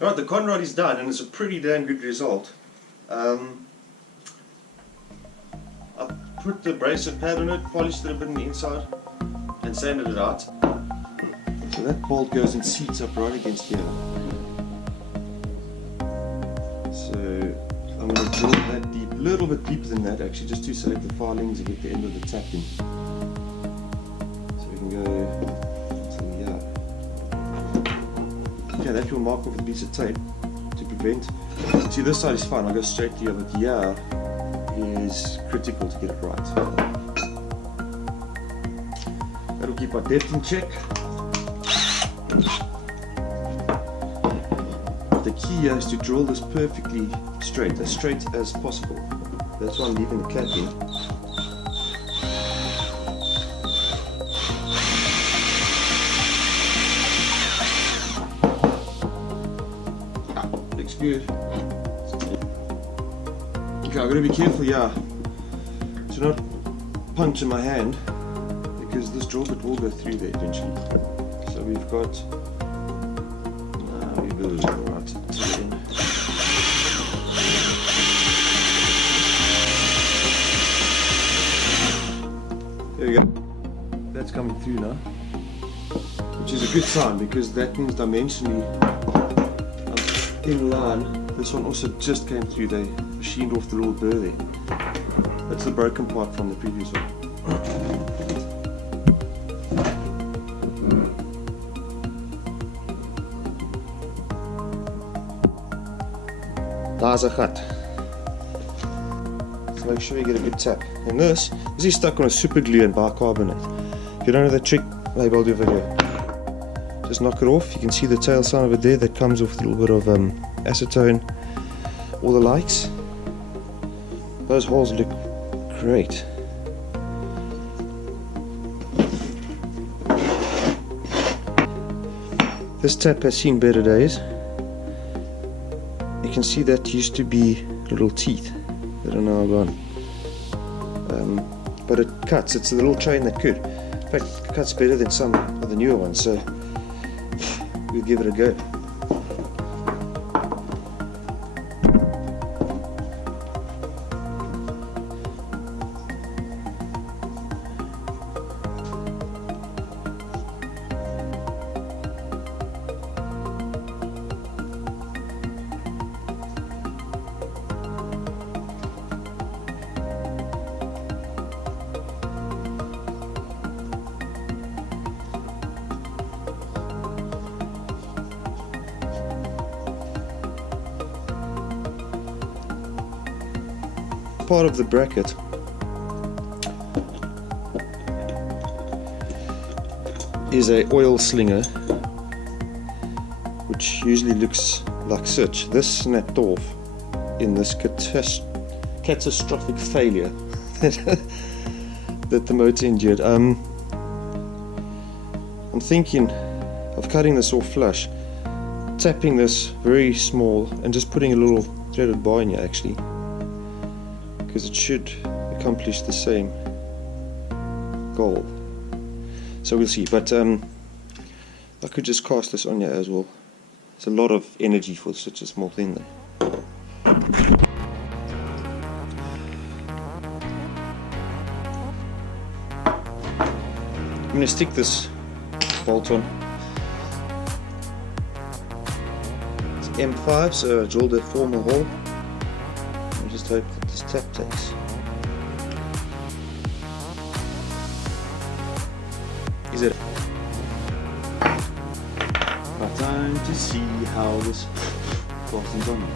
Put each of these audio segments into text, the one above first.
Right, the conrod is done and it's a pretty damn good result. I put the abrasive pad on it, polished it a bit on the inside and sanded it out. So that bolt goes and seats up right against here. So I'm going to drill that deep, a little bit deeper than that actually, just to save the filings and get the end of the tap in. So we can go until here. Okay, that will mark off with a piece of tape to prevent. See, this side is fine, I'll go straight to here, but here is critical to get it right. That'll keep our depth in check. The key here is to drill this perfectly straight as possible. That's why I'm leaving the cap in. Looks good. Okay, I've got to be careful here to not punch in my hand, because this drill bit will go through there eventually. So we've got, we will right to the end. There we go. That's coming through now, which is a good sign because that means dimensionally I'm in line. This one also just came through, they machined off the little burr there. That's the broken part from the previous one. Daar's a gat. So make sure you get a good tap. And this is stuck on a super glue and bicarbonate. If you don't know the trick, maybe I'll do a video. Just knock it off. You can see the tail sign over there that comes off with a little bit of acetone or the likes. Those holes look great. This tap has seen better days. You can see that used to be little teeth that are now gone. But it cuts, it's a little chain that could. In fact, it cuts better than some of the newer ones, so we'll give it a go. Part of the bracket is a oil slinger, which usually looks like such. This snapped off in this catastrophic failure that the motor endured. I'm thinking of cutting this off flush, tapping this very small and just putting a little threaded bar in here actually, because it should accomplish the same goal. So we'll see, but I could just cast this on here as well. It's a lot of energy for such a small thing there. I'm going to stick this bolt on. It's M5, so I drilled a formal hole. I just hope that this tap takes. Is it? Now time to see how this fastens on.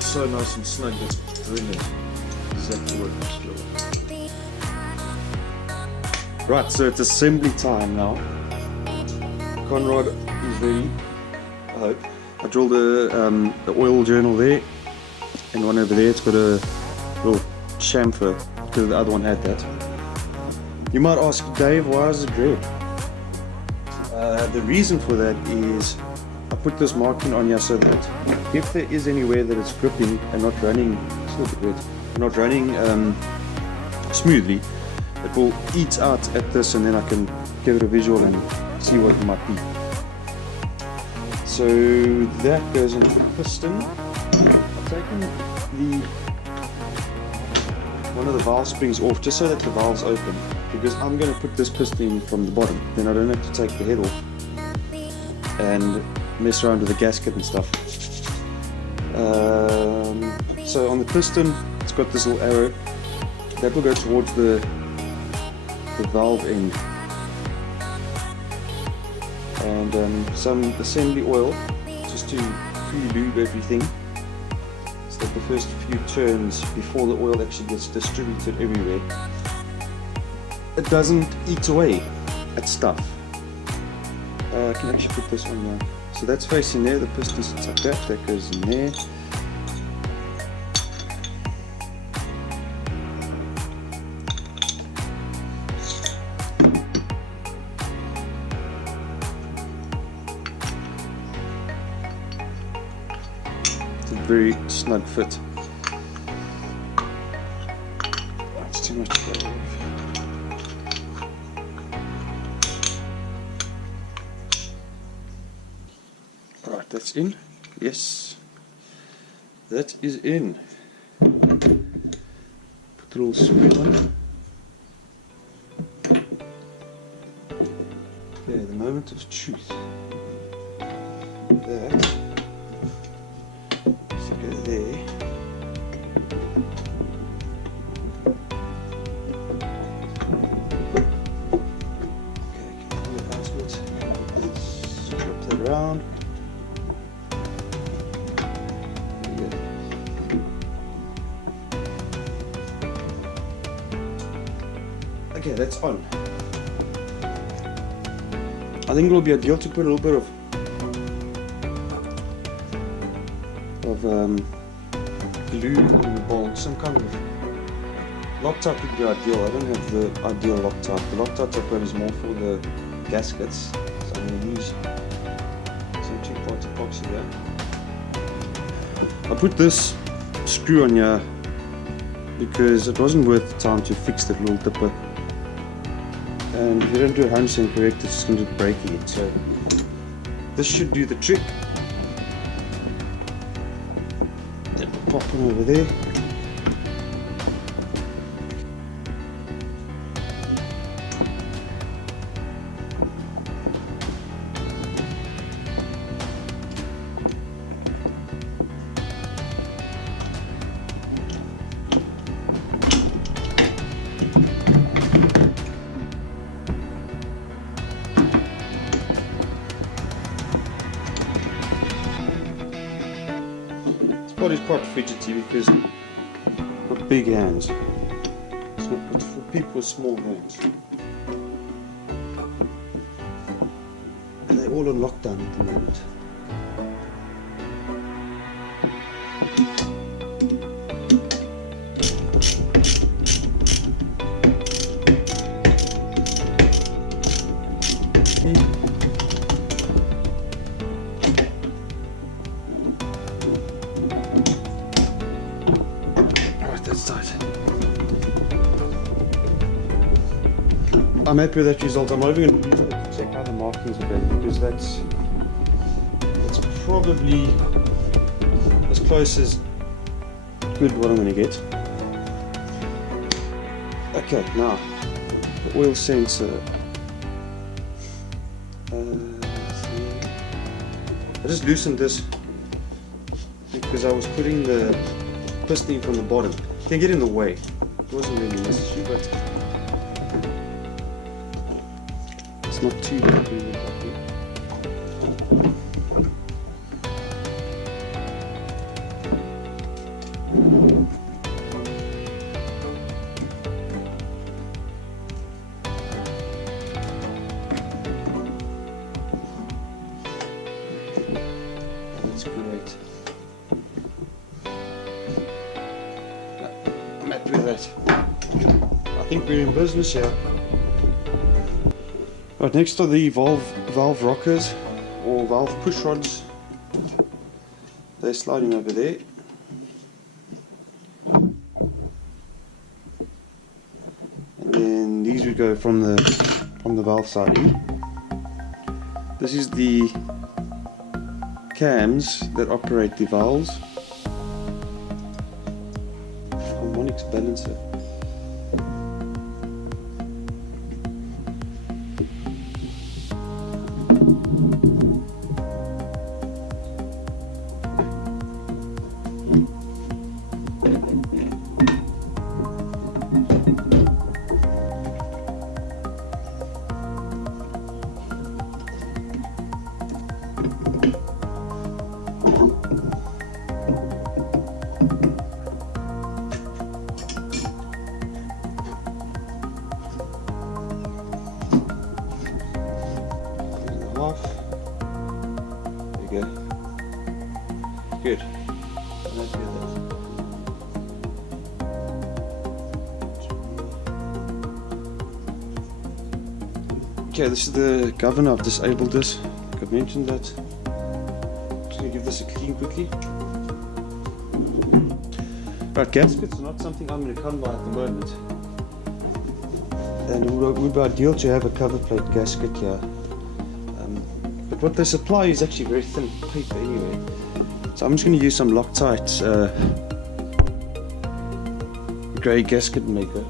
So nice and snug, that's brilliant. Exactly what I was. Right, so it's assembly time now. Conrod is ready. I hope. I drilled the oil journal there, and one over there. It's got a little chamfer because the other one had that. You might ask, Dave, why is it red? The reason for that is I put this marking on here so that if there is anywhere that it's gripping and not running, it's a little bit red, not running smoothly, it will eat out at this, and then I can give it a visual and see what it might be. So that goes into the piston. I've taken one of the valve springs off just so that the valve's open, because I'm going to put this piston from the bottom, then I don't have to take the head off and mess around with the gasket and stuff. So on the piston, it's got this little arrow that will go towards the valve end, and some assembly oil just to pre-lube everything, so that the first few turns before the oil actually gets distributed everywhere, it doesn't eat away at stuff. I can actually put this on now. So that's facing there, the piston sits like that, that goes in there. It's a very snug fit. That's too much to go with. Right, that's in. Yes, that is in. Put the little screw on. Okay, the moment of truth. That should go there. Okay, can pull it outwards. Strap that around. Okay, that's on. I think it will be ideal to put a little bit of glue on the bolt, some kind of Loctite would be ideal. I don't have the ideal Loctite. The Loctite I've got is more for the gaskets, so I'm going to use some 2-part epoxy here. I put this screw on here because it wasn't worth the time to fix that little dipper. And if you don't do it 100% correct, it's just going to break it. So this should do the trick. That will pop in over there. Body is quite fidgety because I've got big hands. It's not good for people with small hands. And they're all on lockdown at the moment. I'm happy with that result. I'm not even going to check how the markings are going, because that's probably as close as good what I'm going to get. Okay, now the oil sensor. I just loosened this because I was putting the piston from the bottom. It can get in the way. It wasn't really necessary, but it's not too bad. That's great. I'm happy with that. I think we're in business here. Right, next are the valve rockers or valve push rods. They're sliding over there. And then these would go from the valve side in. This is the cams that operate the valves. Harmonics balancer. Off. There you go. Good. I'm happy with that. Okay, this is the governor. I've disabled this. I've mentioned that. Just gonna give this a clean quickly. Right, gaskets are not something I'm gonna come by at the moment. And it would be ideal to have a cover plate gasket here. But what they supply is actually very thin paper anyway. So I'm just going to use some Loctite grey gasket maker.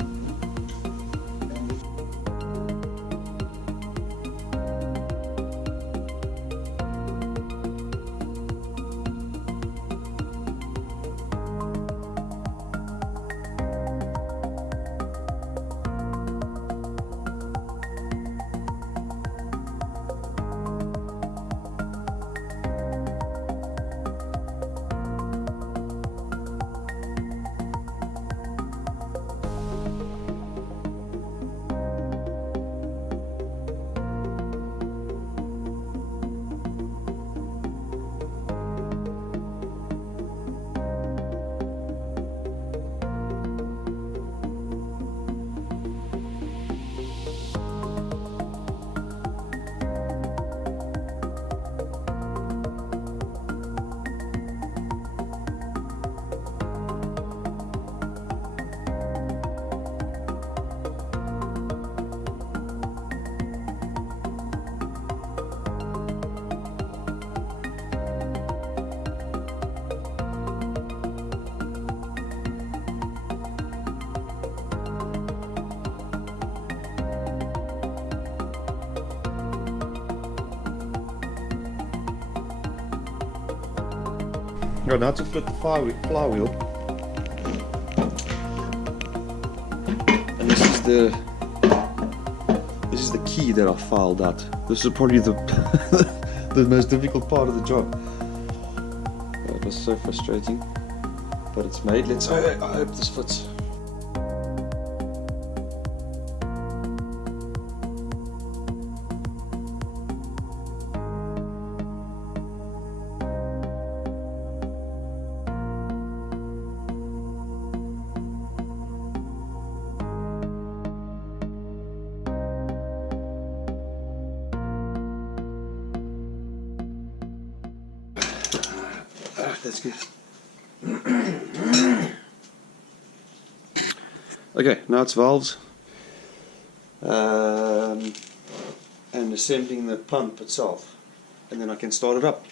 Right, now to flip the flywheel. And this is the key that I filed out. This is probably the the most difficult part of the job. It was so frustrating, but it's made. I hope this fits. That's good. Okay, now it's valves and assembling the pump itself, and then I can start it up.